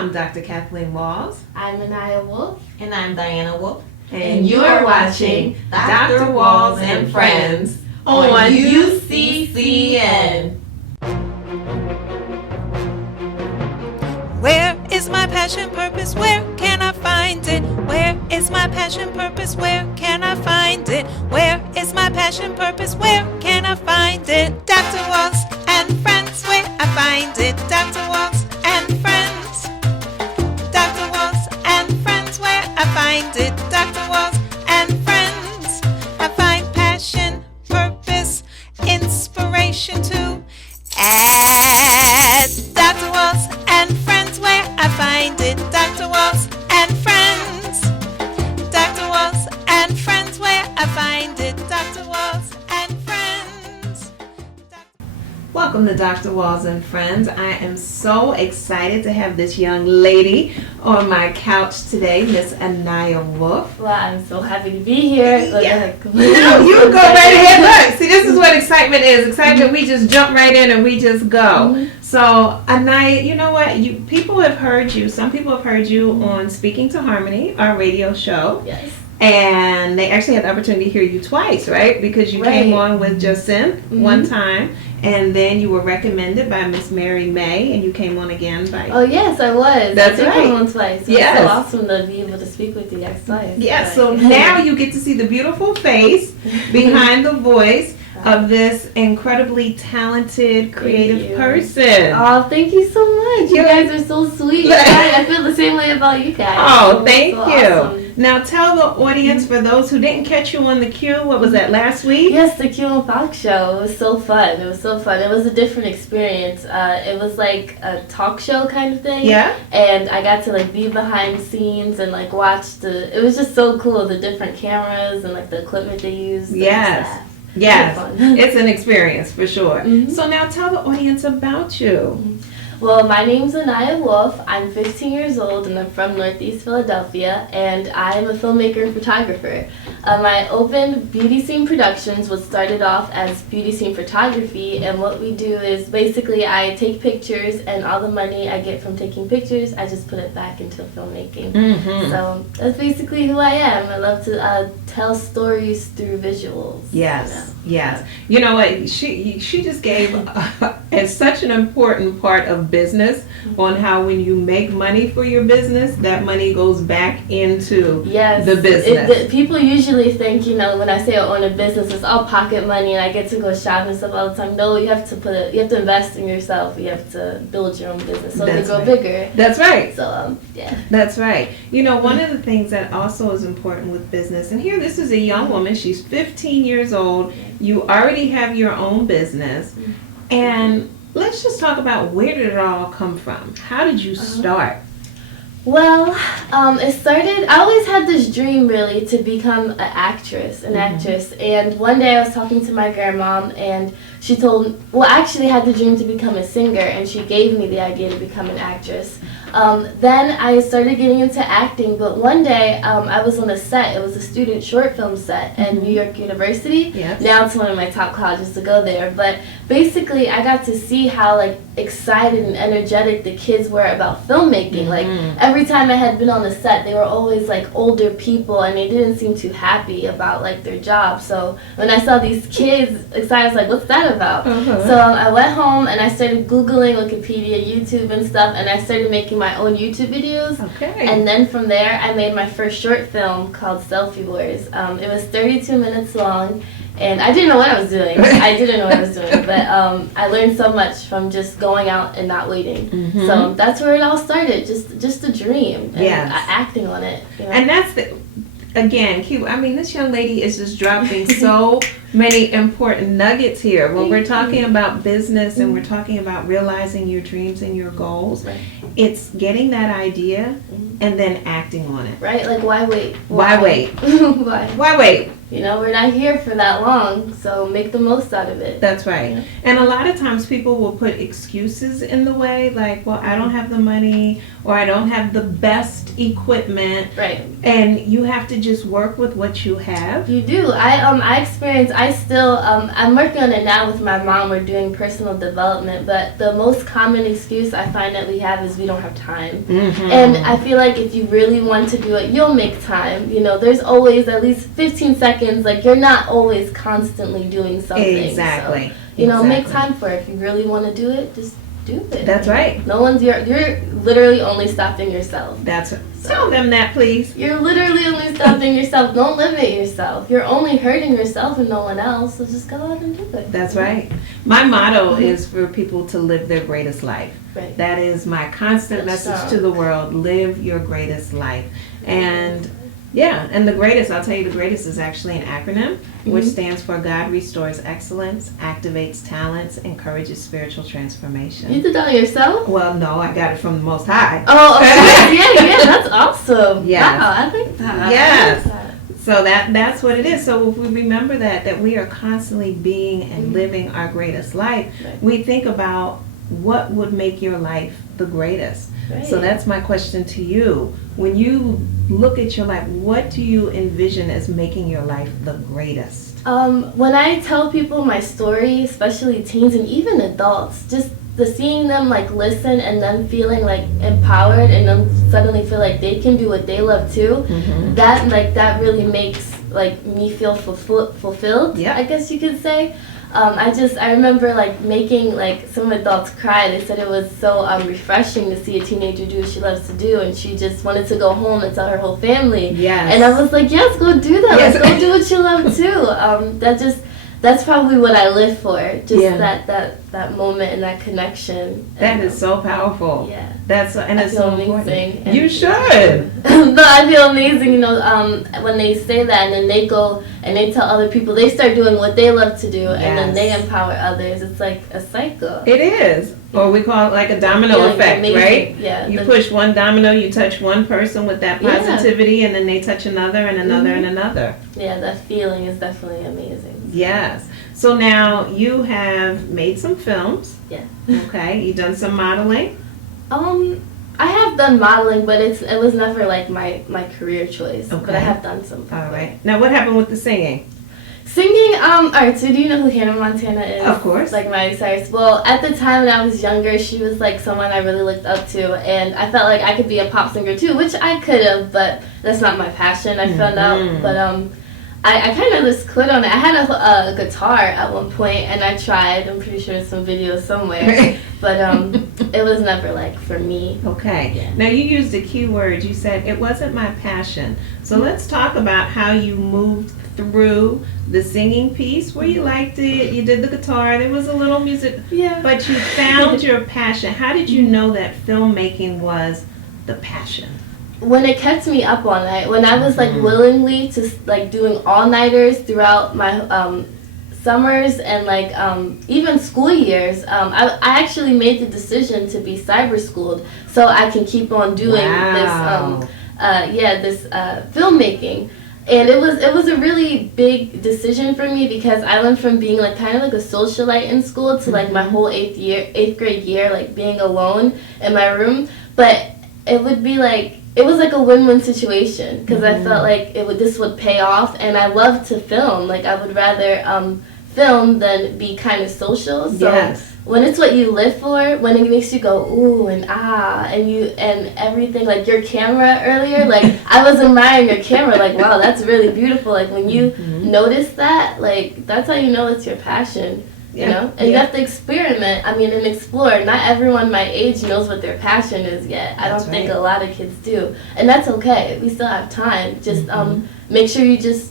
I'm Dr. Kathleen Walls. I'm ANIYA WOLFE. And I'm Diana Wolfe. And you are watching Dr. Walls and Friends on UCCN. Where is my passion, purpose? Where can I find it? Where is my passion, purpose? Where can I find it? Where is my passion, purpose? Where can I find it? Dr. Walls and Friends, where I find it. Dr. Walls and Friends. Dr. Walls and Friends, where I find it. Dr. Walls and Friends. I find passion, purpose, inspiration too. At Dr. Walls and Friends, where I find it. Dr. Walls and Friends. Dr. Walls and Friends, where I find it. Dr. Walls and Friends. Welcome to Dr. Walls and Friends. I am so excited to have this young lady on my couch today, Miss ANIYA WOLFE. Well, I'm so happy to be here. You go right ahead. Look, see, this is what excitement is. Excitement, we just jump right in and we just go. So, ANIYA, you know what? People have heard you. Some people have heard you on Speaking to Harmony, our radio show. Yes. And they actually had the opportunity to hear you twice, right? Because you came on with Uccn one time, and then you were recommended by Miss Mary May, and you came on again by... Oh, yes, I was. That's I did right. come on twice. It was so awesome to be able to speak with you guys twice. Yeah, so now you get to see the beautiful face behind the voice of this incredibly talented, creative person. Oh, thank you so much. You guys are so sweet. I feel the same way about you guys. Oh, thank you. Awesome. Now tell the audience, for those who didn't catch you on the Q, what was that, last week? Yes, the Q and Fox show. It was so fun. It was a different experience. It was like a talk show kind of thing. Yeah. And I got to like be behind the scenes and like watch it was just so cool, the different cameras and like the equipment they used. Yes. Yes, it's an experience for sure. So now tell the audience about you. Well, my name's ANIYA WOLFE. I'm 15 years old and I'm from Northeast Philadelphia, and I'm a filmmaker and photographer. My Open Beauty Scene Productions was started off as beauty scene photography, and what we do is basically I take pictures, and all the money I get from taking pictures, I just put it back into filmmaking. So that's basically who I am. I love to tell stories through visuals. Yes, yes. You know what? She just gave as such an important part of business on how when you make money for your business, that money goes back into the business. People usually think, when I say I own a business, it's all pocket money and I get to go shop and stuff all the time. No, you have to invest in yourself. You have to build your own business so they grow bigger. That's right. So, yeah. That's right. One of the things that also is important with business, and here this is a young woman, she's 15 years old, you already have your own business, and let's just talk about where did it all come from? How did you start? Well, it started, I always had this dream really to become an actress, and one day I was talking to my grandma and she actually had the dream to become a singer, and she gave me the idea to become an actress. Then I started getting into acting, but one day I was on a set. It was a student short film set at New York University. Yes. Now it's one of my top colleges to go there, but basically I got to see how excited and energetic the kids were about filmmaking. Every time I had been on the set, they were always older people, and they didn't seem too happy about their job. So when I saw these kids excited, I was like, what's that about? So I went home and I started Googling Wikipedia, YouTube and stuff, and I started making my own YouTube videos. And then from there I made my first short film called Selfie Wars. It was 32 minutes long, and I didn't know what I was doing. But I learned so much from just going out and not waiting. So that's where it all started, just a dream and acting on it. And that's again, this young lady is just dropping so many important nuggets here. When we're talking about business and we're talking about realizing your dreams and your goals, it's getting that idea and then acting on it. Right? Why wait? Why wait? Why wait? We're not here for that long, so make the most out of it. That's right. And a lot of times people will put excuses in the way, I don't have the money, or I don't have the best equipment. Right. And you have to just work with what you have. You do. I'm working on it now with my mom. We're doing personal development, but the most common excuse I find that we have is we don't have time. Mm-hmm. And I feel like if you really want to do it, you'll make time. You know, there's always at least 15 seconds. Like, you're not always constantly doing something. Exactly. So, you know, make time for it. If you really want to do it, just do it. That's right. No one's, you're literally only stopping yourself. Tell them that, please. You're literally only stopping yourself. Don't limit yourself. You're only hurting yourself and no one else. So just go out and do it. That's right. My motto is for people to live their greatest life. Right. That is my constant message to the world. Live your greatest life. And yeah, and the greatest, I'll tell you, the greatest is actually an acronym, which stands for God restores excellence, activates talents, encourages spiritual transformation. You did that yourself? Well, no, I got it from the Most High. Oh, okay. yeah, that's awesome. Yes. Wow, I like that. Yes. I like that. So that's what it is. So if we remember that we are constantly being and living our greatest life, we think about what would make your life the greatest. Right. So that's my question to you. When you look at your life, what do you envision as making your life the greatest? When I tell people my story, especially teens and even adults, just seeing them like listen and them feeling like empowered and then suddenly feel like they can do what they love too, that really makes like me feel fulfilled. Yeah. I guess you could say. I remember like making like some adults cry. They said it was so refreshing to see a teenager do what she loves to do, and she just wanted to go home and tell her whole family. Yes. And I was like, yes, go do that. Yes. Let's go do what you love too. That's probably what I live for. Just that moment and that connection. That is so powerful. Yeah. And it's so amazing. important. You should. No, I feel amazing, you know, when they say that and then they go and they tell other people, they start doing what they love to do and then they empower others. It's like a cycle. It is. Or we call it like a domino effect, amazing. right? Yeah. You push one domino, you touch one person with that positivity, and then they touch another and another and another. Yeah, that feeling is definitely amazing. Yes. So now you have made some films. Yeah. Okay. You've done some modeling. I have done modeling, but it was never like my career choice. Okay. But I have done some. All right. Now, what happened with the singing? Singing, alright, so do you know who Hannah Montana is? Of course. Like Miley Cyrus. Well, at the time when I was younger, she was like someone I really looked up to, and I felt like I could be a pop singer too, which I could have, but that's not my passion, I found out. But I kind of just quit on it. I had a guitar at one point, and I tried. I'm pretty sure there's some videos somewhere, but it was never like for me. Okay. Yeah. Now you used a key word. You said it wasn't my passion. So let's talk about how you moved through the singing piece where you liked it. You did the guitar. There was a little music. Yeah. But you found your passion. How did you know that filmmaking was the passion? When it kept me up all night, when I was like willingly to like doing all-nighters throughout my summers and like even school years, I actually made the decision to be cyber schooled so I can keep on doing this filmmaith And it was a really big decision for me because I went from being like kind of like a socialite in school to like my whole eighth grade year like being alone in my room. But it would be like it was like a win-win situation because I felt like this would pay off, and I love to film. Like I would rather film than be kind of social. So when it's what you live for, when it makes you go ooh and ah and everything, like your camera earlier, like I was admiring your camera, like wow, that's really beautiful. Like when you notice that, like that's how you know it's your passion. You know, and you have to experiment. I mean, and explore. Not everyone my age knows what their passion is yet. I don't think a lot of kids do, and that's okay. We still have time. Just make sure you just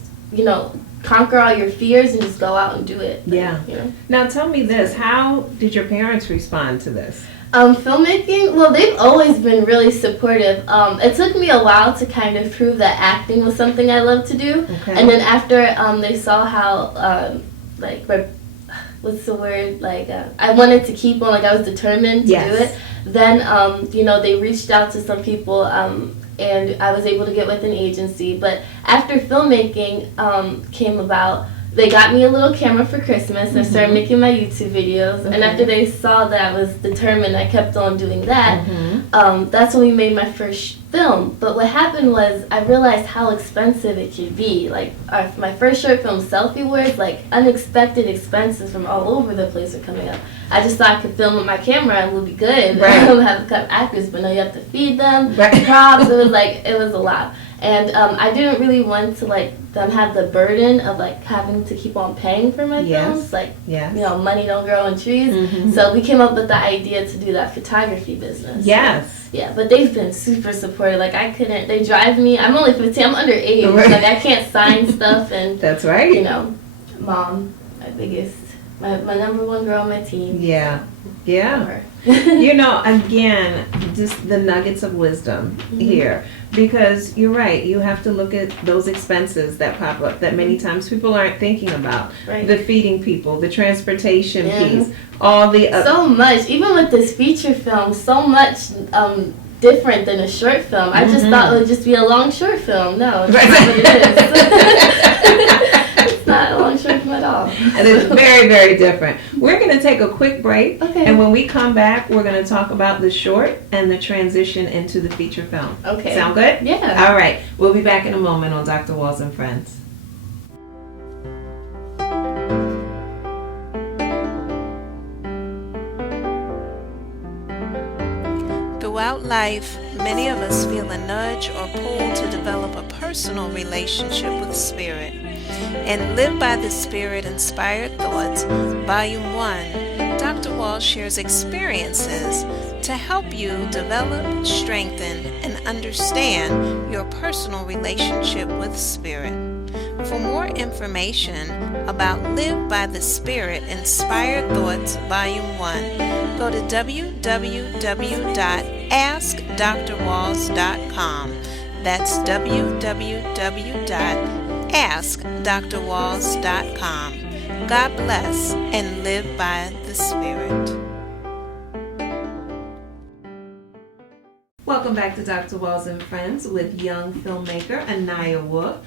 conquer all your fears and just go out and do it. Yeah. You know? Now tell me this: how did your parents respond to this? Filmmaking, well, they've always been really supportive. It took me a while to kind of prove that acting was something I loved to do, and then after they saw how what's the word? Like, I wanted to keep on, like, I was determined to do it. Then, they reached out to some people, and I was able to get with an agency. But after filmmaking came about, they got me a little camera for Christmas and I started making my YouTube videos. And after they saw that I was determined, I kept on doing that. That's when we made my first film. But what happened was I realized how expensive it could be. Like my first short film, Selfie Wars, like unexpected expenses from all over the place were coming up. I just thought I could film with my camera and we'll be good. Right. Have a couple actors, but no, you have to feed them, props. It was a lot. And I didn't really want to them have the burden of having to keep on paying for my films. Money don't grow on trees. So we came up with the idea to do that photography business. Yes. Yeah, but they've been super supportive. They drive me. I'm only 15. I'm underage. Right. I can't sign stuff. And that's right. Mom, my number one girl on my team. Yeah. Yeah. Again, just the nuggets of wisdom here. Because you're right, you have to look at those expenses that pop up that many times people aren't thinking about. Right. The feeding people, the transportation piece, all the... so much. Even with this feature film, so much different than a short film. I just thought it would just be a long short film. No, it's not what it is. It's not a long short film at all. And it's very, very different. We're going to take a quick break. Okay. And when we come back, we're going to talk about the short and the transition into the feature film. Okay. Sound good? Yeah. All right. We'll be back in a moment on Dr. Walls and Friends. Throughout life, many of us feel a nudge or pull to develop a personal relationship with Spirit. In Live by the Spirit-Inspired Thoughts, Volume 1, Dr. Walls shares experiences to help you develop, strengthen, and understand your personal relationship with Spirit. For more information about Live by the Spirit-Inspired Thoughts, Volume 1, go to www.askdrwalls.com. That's www.askdrwalls.com. God bless and live by the Spirit. Welcome back to Dr. Walls and Friends with young filmmaker ANIYA WOLFE.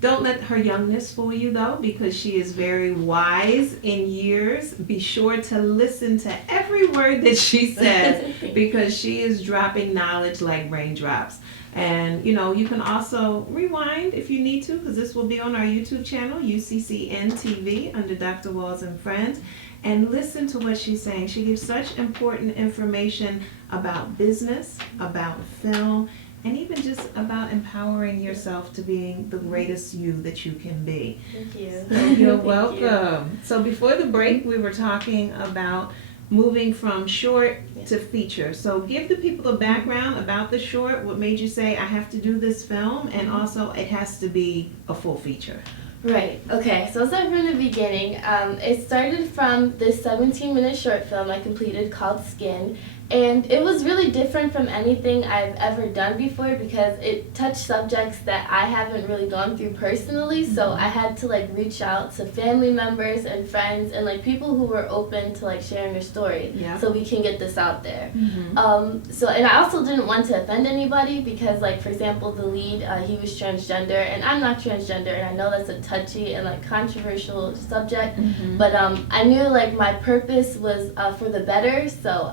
Don't let her youngness fool you, though, because she is very wise in years. Be sure to listen to every word that she says because she is dropping knowledge like raindrops. And, you can also rewind if you need to, because this will be on our YouTube channel, UCCN TV, under Dr. Walls and Friends, and listen to what she's saying. She gives such important information about business, about film, and even just about empowering yourself to being the greatest you that you can be. Thank you. So you're welcome. So before the break, we were talking about moving from short to feature. So give the people a background about the short, what made you say, I have to do this film, and also it has to be a full feature. Right. Okay. So I'll start from the beginning. It started from this 17-minute short film I completed called Skin. And it was really different from anything I've ever done before because it touched subjects that I haven't really gone through personally. So I had to reach out to family members and friends and people who were open to sharing their story, so we can get this out there. And I also didn't want to offend anybody because for example, the lead, he was transgender and I'm not transgender, and I know that's a touchy and controversial subject, but I knew my purpose was for the better, so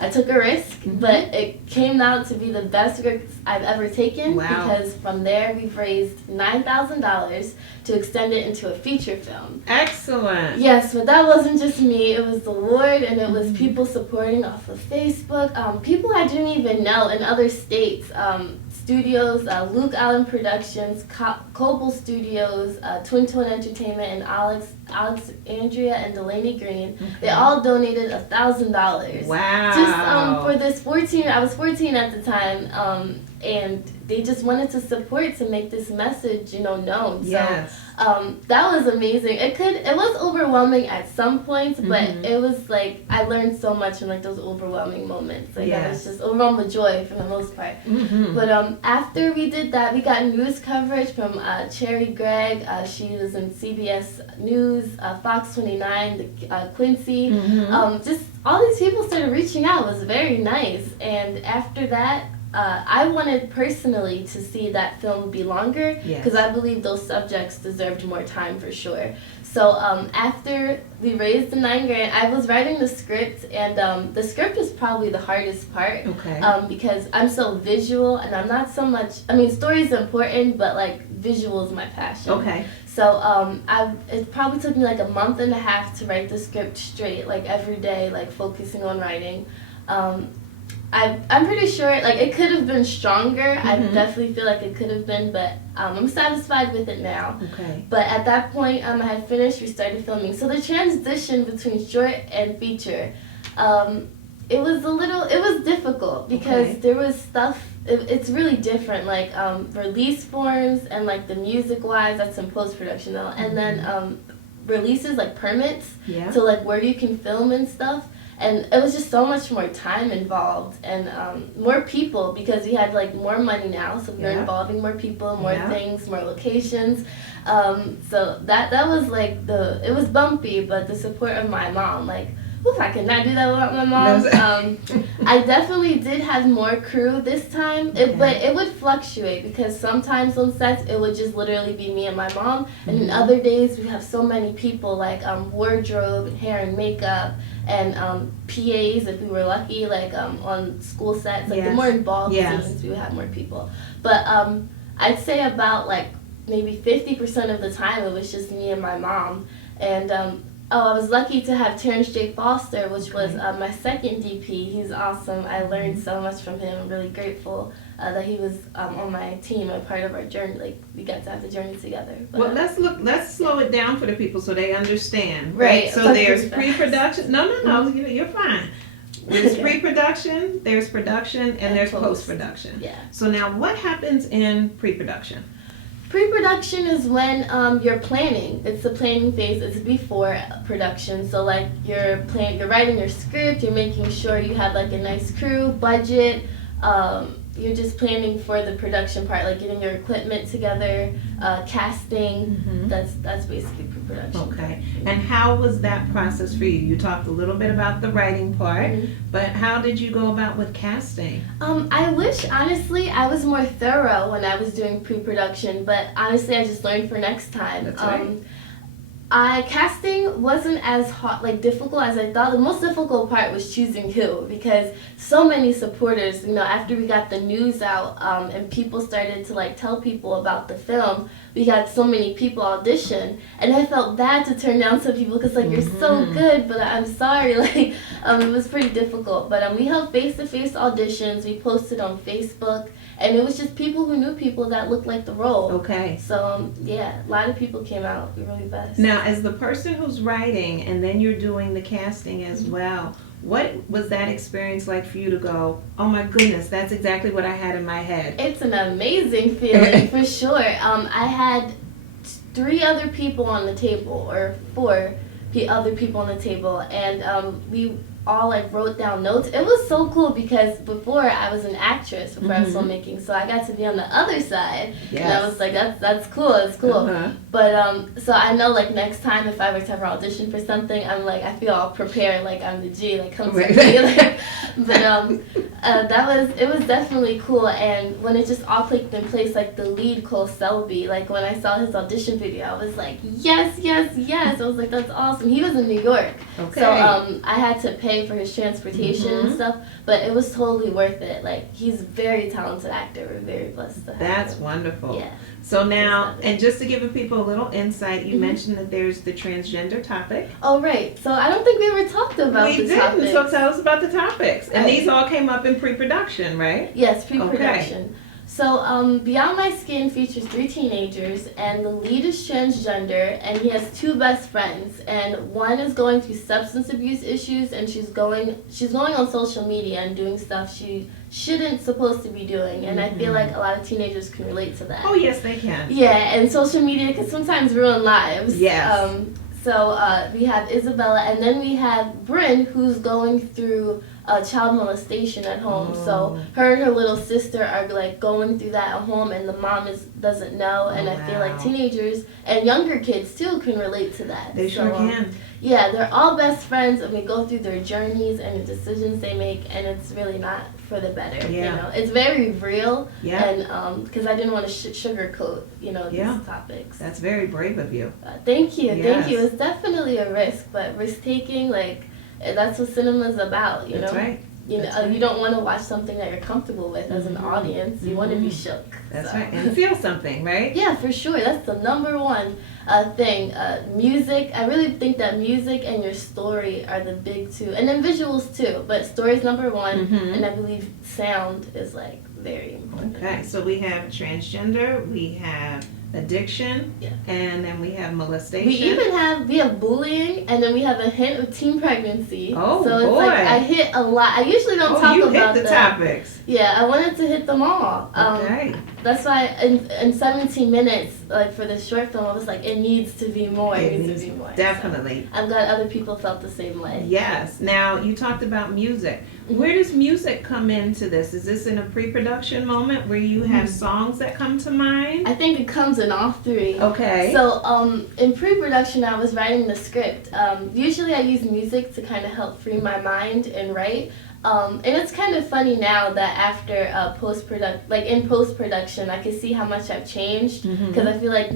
I took a risk, but it came out to be the best risk I've ever taken because from there we've raised $9,000 to extend it into a feature film. Excellent. Yes, but that wasn't just me. It was the Lord, and it was people supporting off of Facebook, people I didn't even know in other states, studios, Luke Allen Productions, Cobble Studios, Twin Entertainment, and Andrea and Delaney Green. They all donated $1,000. Wow. Just for this 14, I was 14 at the time, and they just wanted to support to make this message, known. Yes. So that was amazing. It was overwhelming at some points, but it was I learned so much in those overwhelming moments. I was just overwhelmed with joy for the most part. But after we did that, we got news coverage from Cherry Gregg. She was in CBS News, Fox 29, Quincy. Just all these people started reaching out. It was very nice. And after that, I wanted personally to see that film be longer because Yes. I believe those subjects deserved more time for sure. So after we raised the $9,000, I was writing the script, and the script is probably the hardest part. Okay. Because I'm so visual, and I'm not so much. I mean, story is important, but like visual is my passion. Okay. So it probably took me like a month and a half to write the script straight, like every day, like focusing on writing. I'm pretty sure like it could have been stronger. I definitely feel like it could have been, but I'm satisfied with it now. Okay. But at that point, I had finished. We started filming. So the transition between short and feature, it was difficult because there was stuff. It's really different, like release forms and like the music wise. That's in post production though, and then releases like permits. Yeah. So like where you can film and stuff. And it was just so much more time involved and more people because we had like more money now, so we were involving more people, more things, more locations. So that was like it was bumpy, but the support of my mom, like, oof, I could not do that without my mom. I definitely did have more crew this time, but it would fluctuate because sometimes on sets it would just literally be me and my mom, and in other days we have so many people like wardrobe, hair and makeup, and PAs if we were lucky, like on school sets, like the more involved scenes we would have more people. But I'd say about like maybe 50% of the time it was just me and my mom, and I was lucky to have Terrence J. Foster, which was my second DP. He's awesome. I learned so much from him. I'm really grateful that he was on my team, a part of our journey. Like we got to have the journey together. But, well, let's slow it down for the people so they understand. Right. So there's pre-production. No, you're fine. There's pre-production, there's production, and there's post-production. Yeah. So now, what happens in pre-production? Pre-production is when you're planning. It's the planning phase. It's before production. So like you're writing your script. You're making sure you have like a nice crew, budget. You're just planning for the production part, like getting your equipment together, casting. That's basically pre-production. Okay. And how was that process for you? You talked a little bit about the writing part, but how did you go about with casting? I wish, honestly, I was more thorough when I was doing pre-production, but honestly, I just learned for next time. That's right. Casting wasn't as hot, like difficult as I thought. The most difficult part was choosing who, because so many supporters, after we got the news out and people started to like tell people about the film, we got so many people audition, and I felt bad to turn down some people because like you're so good, but I'm sorry, like it was pretty difficult. But we held face-to-face auditions. We posted on Facebook. And it was just people who knew people that looked like the role. Okay. So, a lot of people came out really best. Now, as the person who's writing and then you're doing the casting as well, what was that experience like for you to go, oh my goodness, that's exactly what I had in my head? It's an amazing feeling, for sure. I had 3 other people on the table, or 4 other people on the table, and we all like wrote down notes. It was so cool because before I was an actress before I was filmmaking, so I got to be on the other side. Yes. And I was like, that's cool, it's cool. But so I know like next time if I were to ever audition for something, I'm like, I feel all prepared, like I'm the G, like come to me. Like, but it was definitely cool. And when it just all clicked in place, like the lead, Cole Selby, like when I saw his audition video, I was like, yes. I was like, that's awesome. He was in New York, so I had to pay for his transportation and stuff, but it was totally worth it. Like he's a very talented actor. We're very blessed to have That's him. wonderful. Yeah. So now, and just to give the people a little insight, you mentioned that there's the transgender topic. Oh right. So I don't think we ever talked about the topics. We didn't. So tell us about the topics. And these all came up in pre-production, right? Yes, pre-production. Okay. So, Beyond My Skin features 3 teenagers, and the lead is transgender, and he has 2 best friends, and one is going through substance abuse issues, and she's going on social media and doing stuff she shouldn't supposed to be doing, and I feel like a lot of teenagers can relate to that. Oh yes, they can. Yeah, and social media can sometimes ruin lives. Yes. So we have Isabella, and then we have Bryn, who's going through child molestation at home. So her and her little sister are like going through that at home, and the mom doesn't know. And I feel like teenagers and younger kids too can relate to that. They sure can. Yeah, they're all best friends, and we go through their journeys and the decisions they make, and it's really not for the better. Yeah. You know, it's very real. Yeah. And because I didn't want to sugarcoat, you know, these topics. That's very brave of you. Thank you, thank Yes. you. It's definitely a risk, but risk taking, like, that's what cinema's about. You That's know. right. You know, you don't want to watch something that you're comfortable with as an audience. You want to be shook. That's so. right. And feel something, right? Yeah, for sure. That's the number one thing. Music. I really think that music and your story are the big two, and then visuals too. But story's number one, and I believe sound is like very important. Okay, so we have transgender, we have addiction, and then we have molestation. We have bullying, and then we have a hint of teen pregnancy. Oh, so it's boy. like I hit a lot. I usually don't talk you about hit the that. topics. Yeah, I wanted to hit them all. Okay. That's why in 17 minutes, like for this short film, I was like, it needs to be more. It needs to be more. Definitely. So I'm glad other people felt the same way. Yes. Now, you talked about music. Where does music come into this? Is this in a pre-production moment where you have songs that come to mind? I think it comes in all three. Okay. So in pre-production, I was writing the script. Usually I use music to kind of help free my mind and write. And it's kind of funny now that after in post-production, I can see how much I've changed because I feel like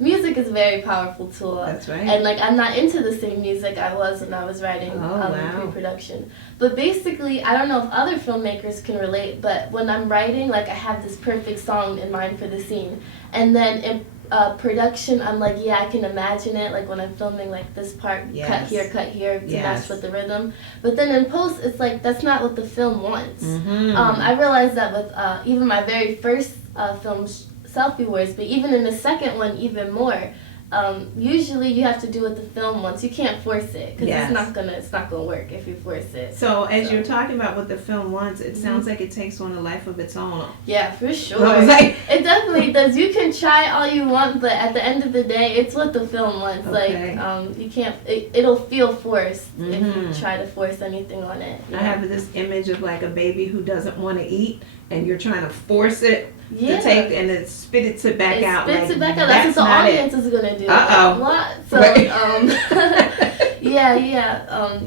music is a very powerful tool. That's right. And like I'm not into the same music I was when I was writing in pre-production. But basically, I don't know if other filmmakers can relate, but when I'm writing, like I have this perfect song in mind for the scene, and then in production, I'm like, yeah, I can imagine it, like when I'm filming like this part, cut here to match with the rhythm. But then in post, it's like that's not what the film wants. I realized that with even my very first film, Selfie Wars, but even in the second one, even more. Usually you have to do what the film wants. You can't force it because it's not gonna work if you force it. So as you're talking about what the film wants, it sounds like it takes on a life of its own. Yeah, for sure. It definitely does. You can try all you want, but at the end of the day, it's what the film wants. Okay. Like you can't. It'll feel forced if you try to force anything on it. I have this image of like a baby who doesn't want to eat, and you're trying to force it to take, and it spits it back out. Spits it back out. That's what the audience is gonna do. What? So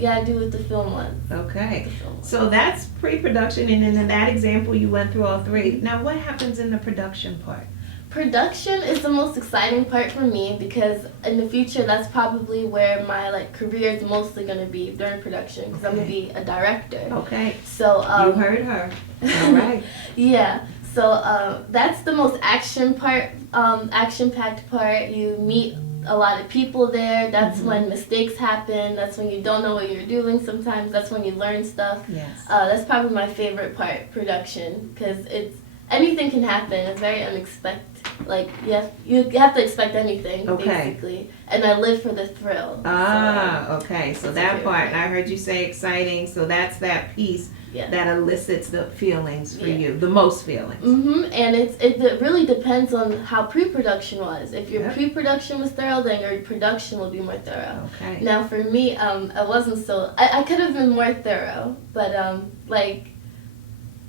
I do what the film wants. Okay. So that's pre-production, and in that example, you went through all three. Now, what happens in the production part? Production is the most exciting part for me because in the future that's probably where my career is mostly going to be during production because I'm going to be a director. Okay. So you heard her. All right. Yeah. So that's the most action-packed part. You meet a lot of people there. That's when mistakes happen. That's when you don't know what you're doing sometimes. That's when you learn stuff. Yes. That's probably my favorite part, production, because anything can happen. It's very unexpected. Like you have to expect anything, basically. And I live for the thrill. Okay. So that part, I heard you say exciting. So that's that piece that elicits the feelings for you, the most feelings. And it really depends on how pre-production was. If your pre-production was thorough, then your production will be more thorough. Okay. Now for me, I wasn't so. I could have been more thorough, but like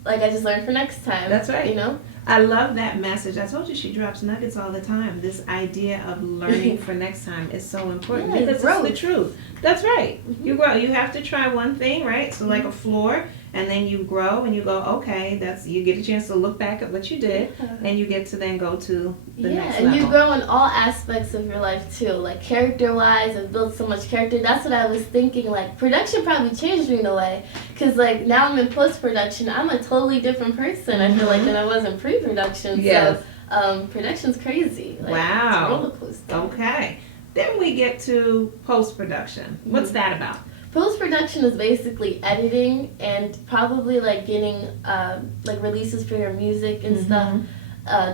I just learned for next time. That's right. You know. I love that message. I told you she drops nuggets all the time. This idea of learning for next time is so important because it's the truth. That's right. You grow. You have to try one thing, right? So like a floor, and then you grow and you go, okay, you get a chance to look back at what you did, and you get to then go to the next level. And you grow in all aspects of your life too. Like character-wise, I've built so much character. That's what I was thinking. Like production probably changed me in a way, because like now I'm in post-production. I'm a totally different person. I feel like than I was in pre-production. Yes. So production's crazy. Like, wow. It's a roller coaster. Okay. Then we get to post-production. What's that about? Post-production is basically editing and probably like getting releases for your music and stuff,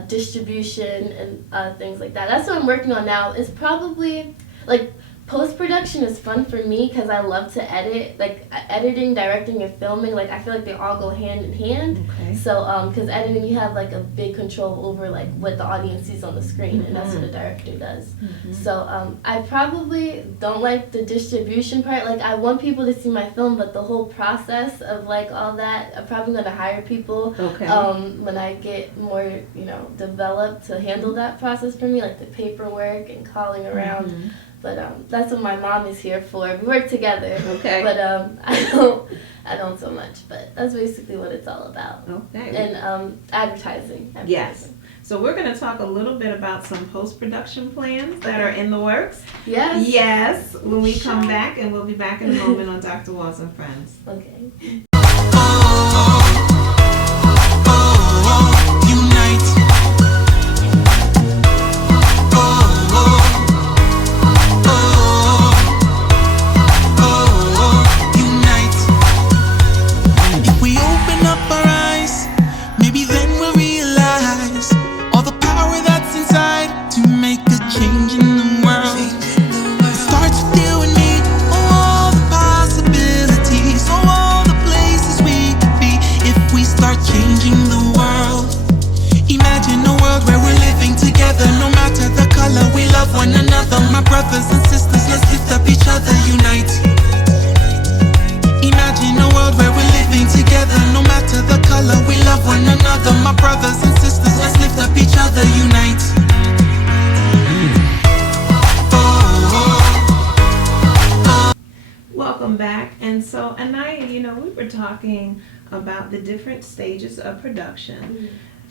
distribution and things like that. That's what I'm working on now. It's probably like post-production is fun for me because I love to edit. Like editing, directing, and filming, like I feel like they all go hand in hand. Okay. So because editing, you have like a big control over like what the audience sees on the screen, and that's what the director does. So I probably don't like the distribution part. Like I want people to see my film, but the whole process of like all that, I'm probably gonna hire people when I get more developed to handle that process for me, like the paperwork and calling around. But that's what my mom is here for. We work together. Okay. But I don't so much. But that's basically what it's all about. Okay. And advertising. Yes. So we're going to talk a little bit about some post-production plans that are in the works. Yes. Yes, when we come back, and we'll be back in a moment on Dr. Walls and Friends. Okay. Welcome back. And so, ANIYA, we were talking about the different stages of production.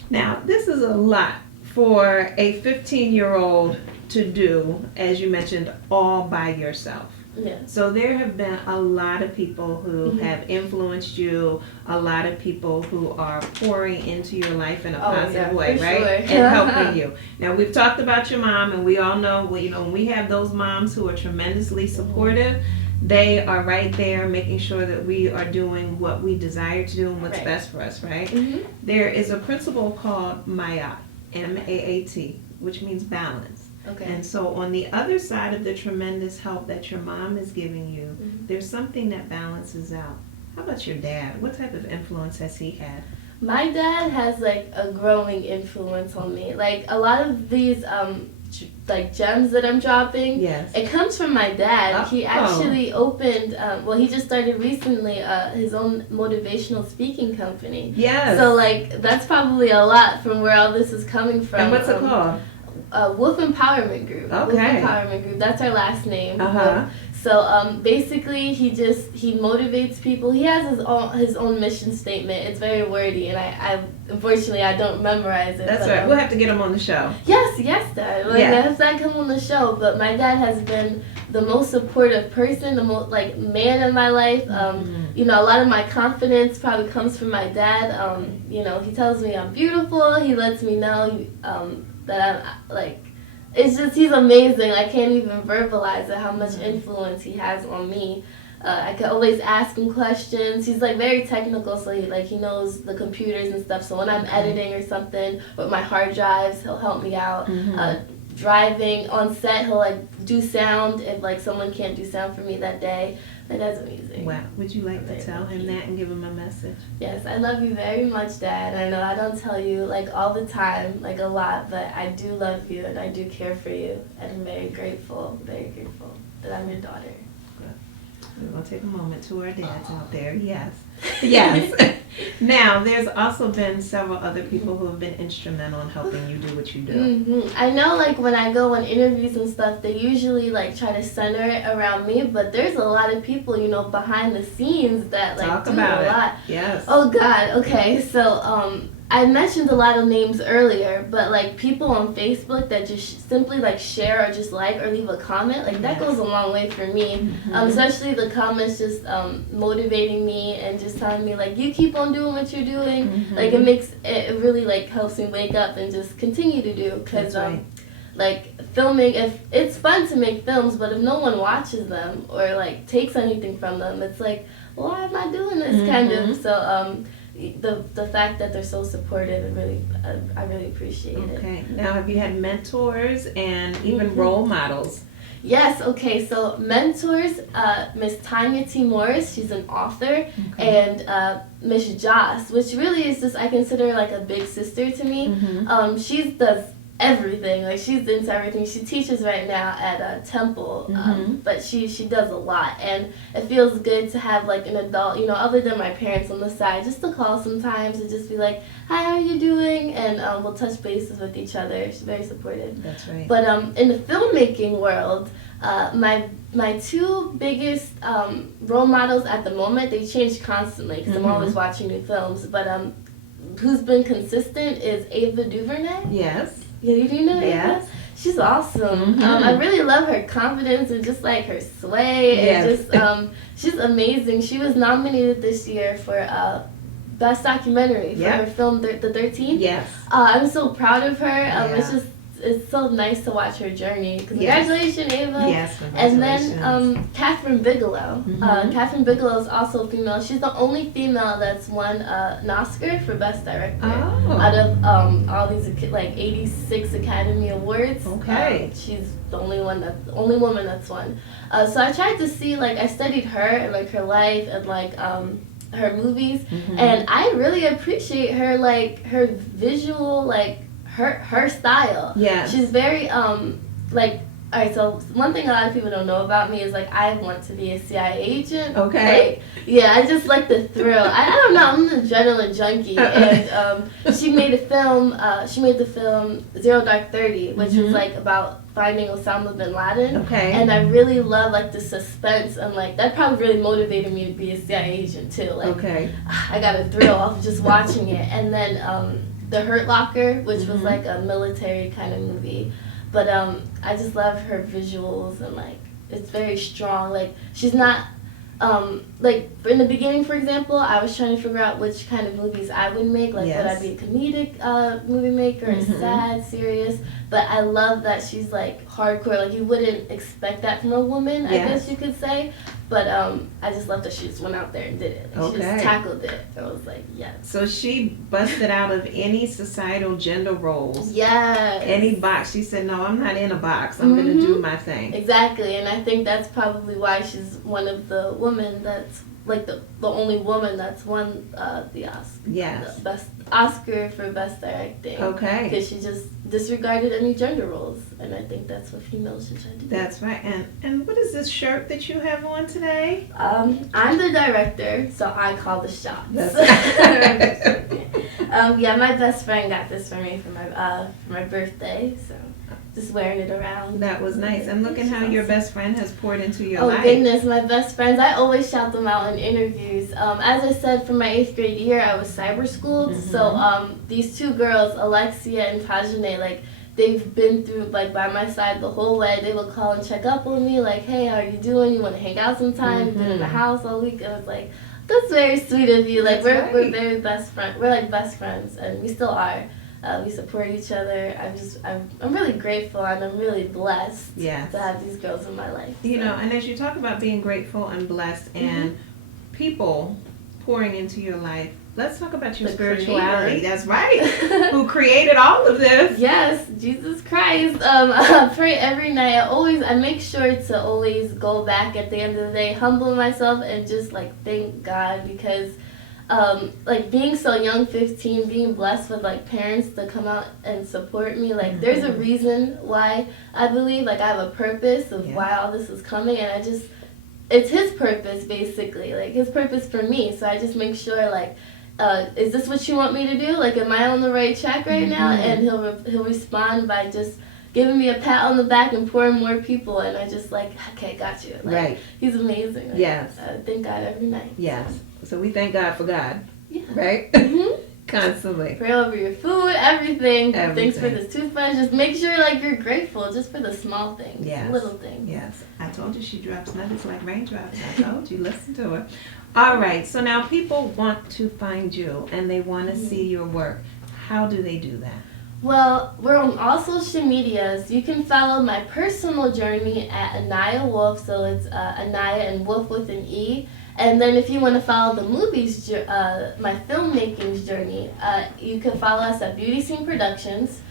Now, this is a lot for a 15-year-old to do, as you mentioned, all by yourself. Yeah. So there have been a lot of people who have influenced you, a lot of people who are pouring into your life in a positive way, right? Sure. And helping you. Now, we've talked about your mom, and we all know, when we have those moms who are tremendously supportive, they are right there making sure that we are doing what we desire to do and what's best for us, right? There is a principle called MAAT, M-A-A-T, which means balance. Okay. And so on the other side of the tremendous help that your mom is giving you, there's something that balances out. How about your dad? What type of influence has he had? My dad has like a growing influence on me. Like a lot of these like gems that I'm dropping, it comes from my dad. He actually opened, he just started recently his own motivational speaking company. Yes. So like that's probably a lot from where all this is coming from. And what's it called? WOLFE Empowerment Group. Okay. WOLFE Empowerment Group. That's our last name. So basically, he motivates people. He has his own mission statement. It's very wordy, and I unfortunately I don't memorize it. That's right. We'll have to get him on the show. Yes, Dad. Have that come on the show. But my dad has been the most supportive person, the most man in my life. A lot of my confidence probably comes from my dad. He tells me I'm beautiful. He lets me know that I'm it's just, he's amazing. I can't even verbalize it, how much influence he has on me. I could always ask him questions. He's very technical, so he knows the computers and stuff. So when I'm editing or something with my hard drives, he'll help me out. Driving on set, he'll do sound if someone can't do sound for me that day. That's amazing. Wow. Would you like to tell him that and give him a message? Yes, I love you very much, Dad. I know I don't tell you all the time, a lot, but I do love you and I do care for you. And I'm very grateful that I'm your daughter. We're going to take a moment to our dads out there. Yes. Yes. Now, there's also been several other people who have been instrumental in helping you do what you do. I know, when I go on interviews and stuff, they usually, try to center it around me, but there's a lot of people, behind the scenes that, Talk do about a lot. Yes. Oh, God. Okay, so, I mentioned a lot of names earlier, but people on Facebook that just simply share or just or leave a comment, that goes a long way for me. Especially the comments just motivating me and just telling me you keep on doing what you're doing. It really helps me wake up and just continue to do, because filming, if it's fun to make films, but if no one watches them or takes anything from them, it's why am I doing this kind of? So the fact that they're so supportive, I really appreciate it. Okay. Now, have you had mentors and even role models? Yes. Okay. So mentors, Miss Tanya T. Morris, she's an author, and Miss Joss, which really is just, I consider a big sister to me. She does everything. She's into everything. She teaches right now at Temple, but she does a lot, and it feels good to have an adult, other than my parents on the side, just to call sometimes and just be hi, how are you doing? And we'll touch bases with each other. She's very supportive. That's right. But in the filmmaking world, My two biggest role models at the moment, they change constantly because I'm always watching new films. But who's been consistent is Ava DuVernay. Yes. Yeah, you do know Ava? Yes. She's awesome. I really love her confidence and just like her sway. Yes. And just she's amazing. She was nominated this year for Best Documentary for her film The 13th. Yes. I'm so proud of her. It's so nice to watch her journey. Congratulations, Ava. Yes, and then Catherine Bigelow. Catherine Bigelow is also female. She's the only female that's won an Oscar for Best Director out of all these like 86 Academy Awards. Okay. She's the only woman that's won. So I tried to see, like, I studied her and like her life and like her movies, and I really appreciate her, like her visual, like her style. Yeah. She's very like, alright, so one thing a lot of people don't know about me is like I want to be a CIA agent. Okay. Like, yeah, I just like the thrill. I don't know, I'm an adrenaline junkie. And she made a film, she made the film Zero Dark 30, which was like about finding Osama bin Laden. Okay. And I really love like the suspense, and like that probably really motivated me to be a CIA agent too. Like, I got a thrill off just watching it. And then The Hurt Locker, which was like a military kind of movie. But I just love her visuals, and like it's very strong. Like she's not like in the beginning, for example, I was trying to figure out which kind of movies I would make. Like would I be a comedic movie maker, sad, serious? But I love that she's like hardcore. Like you wouldn't expect that from a woman, I guess you could say. But I just love that she just went out there and did it. Like, she just tackled it. I was like, yes. So she busted out of any societal gender roles. Yes. Any box. She said, no, I'm not in a box. I'm going to do my thing. Exactly. And I think that's probably why she's one of the women that's like the only woman that's won the best Oscar for Best Directing. Okay. Because she just disregarded any gender roles, and I think that's what females should try to do. That's right. And what is this shirt that you have on today? I'm the director, so I call the shots. Yeah, my best friend got this for me for my birthday, so just wearing it around. That was nice. And look at how your best friend has poured into your life. Oh goodness, my best friends. I always shout them out in interviews. As I said, for my 8th grade year, I was cyber schooled. So these two girls, Alexia and Tajane, like they've been through like by my side the whole way. They would call and check up on me, like, hey, how are you doing? You want to hang out sometime? Been in the house all week. And I was like, that's very sweet of you. Like we're very best friends. We're like best friends, and we still are. We support each other. I'm really grateful, and I'm really blessed to have these girls in my life. You know, and as you talk about being grateful and blessed and people pouring into your life, let's talk about your spirituality. Creator. That's right. Who created all of this? Yes, Jesus Christ. I pray every night. I make sure to always go back at the end of the day, humble myself, and just like thank God, because like being so young, 15, being blessed with like parents to come out and support me, like there's a reason why I believe, like I have a purpose of why all this is coming, and it's his purpose basically, like his purpose for me. So I just make sure like, is this what you want me to do? Like, am I on the right track right now? And he'll respond by just giving me a pat on the back and pouring more people, and I just like, okay, got you. Like, he's amazing. Like, yes. Thank God every night. Yes. So we thank God for God. Yeah. Right? Constantly. Pray over your food, everything. Thanks for this toothbrush. Just make sure like you're grateful just for the small things, little things. Yes. I told you she drops nuggets like raindrops. I told you. Listen to her. All right. So now people want to find you and they want to see your work. How do they do that? Well, we're on all social medias. You can follow my personal journey at ANIYA WOLFE, so it's ANIYA and WOLFE with an E. And then if you want to follow the movies, my filmmaking journey, you can follow us at Beauty Scene Productions.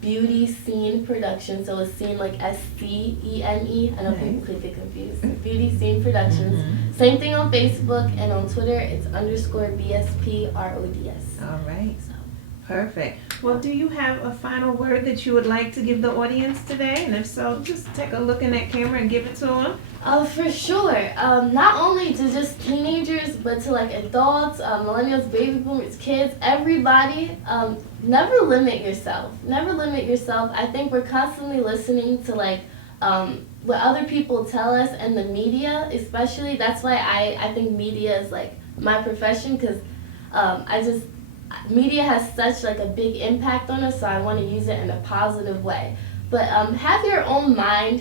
Beauty Scene Productions, so it's scene like SCENE. I know people could get confused. Beauty Scene Productions. Same thing on Facebook, and on Twitter it's _BSPRODS. All right. So. Perfect. Well, do you have a final word that you would like to give the audience today? And if so, just take a look in that camera and give it to them. Oh, for sure. Not only to just teenagers, but to like adults, millennials, baby boomers, kids, everybody. Never limit yourself. Never limit yourself. I think we're constantly listening to like what other people tell us, and the media especially. That's why I think media is like my profession, because media has such like a big impact on us, so I want to use it in a positive way. But have your own mind.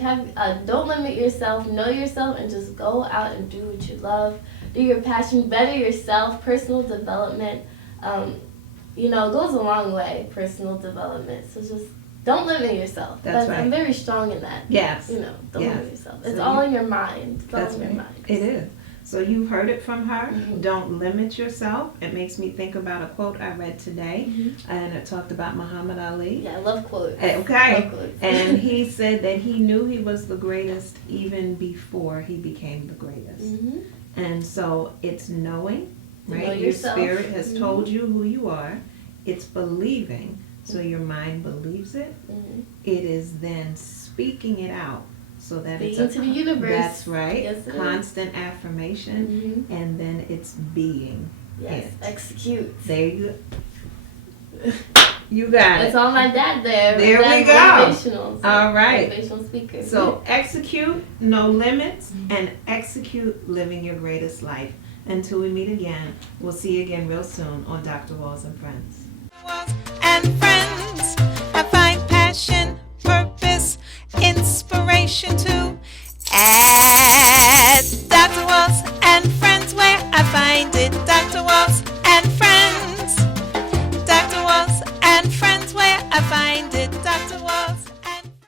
Don't limit yourself. Know yourself, and just go out and do what you love. Do your passion. Better yourself. Personal development. It goes a long way. Personal development. So just don't limit yourself. That's right. I'm very strong in that. Yes. Don't limit yourself. It's So all in your mind. It's all That's in your right. mind. It is. So you heard it from her. Mhm. Don't limit yourself. It makes me think about a quote I read today, and it talked about Muhammad Ali. Yeah, I love quotes. Okay. Love quotes. And he said that he knew he was the greatest even before he became the greatest. Mhm. And so it's knowing, right? Know Your yourself. spirit has Mhm. told you who you are. It's believing. So your mind believes it. Mhm. It is then speaking it out so that Speaking it's to the universe. That's right. Yes, it is. Constant affirmation, and then it's being. Yes, it. execute. There you go. You got That's it. all my dad there. There My we dad's go. Motivational. So All right. Motivational speaker. So execute, no limits, and execute living your greatest life. Until we meet again, we'll see you again real soon on Dr. Walls and Friends. Walls and friends, I find passion, purpose, inspiration to add. Dr. Walls and Friends, where I find it. Dr. Walls and Friends, Dr. Walls and Friends, where I find it.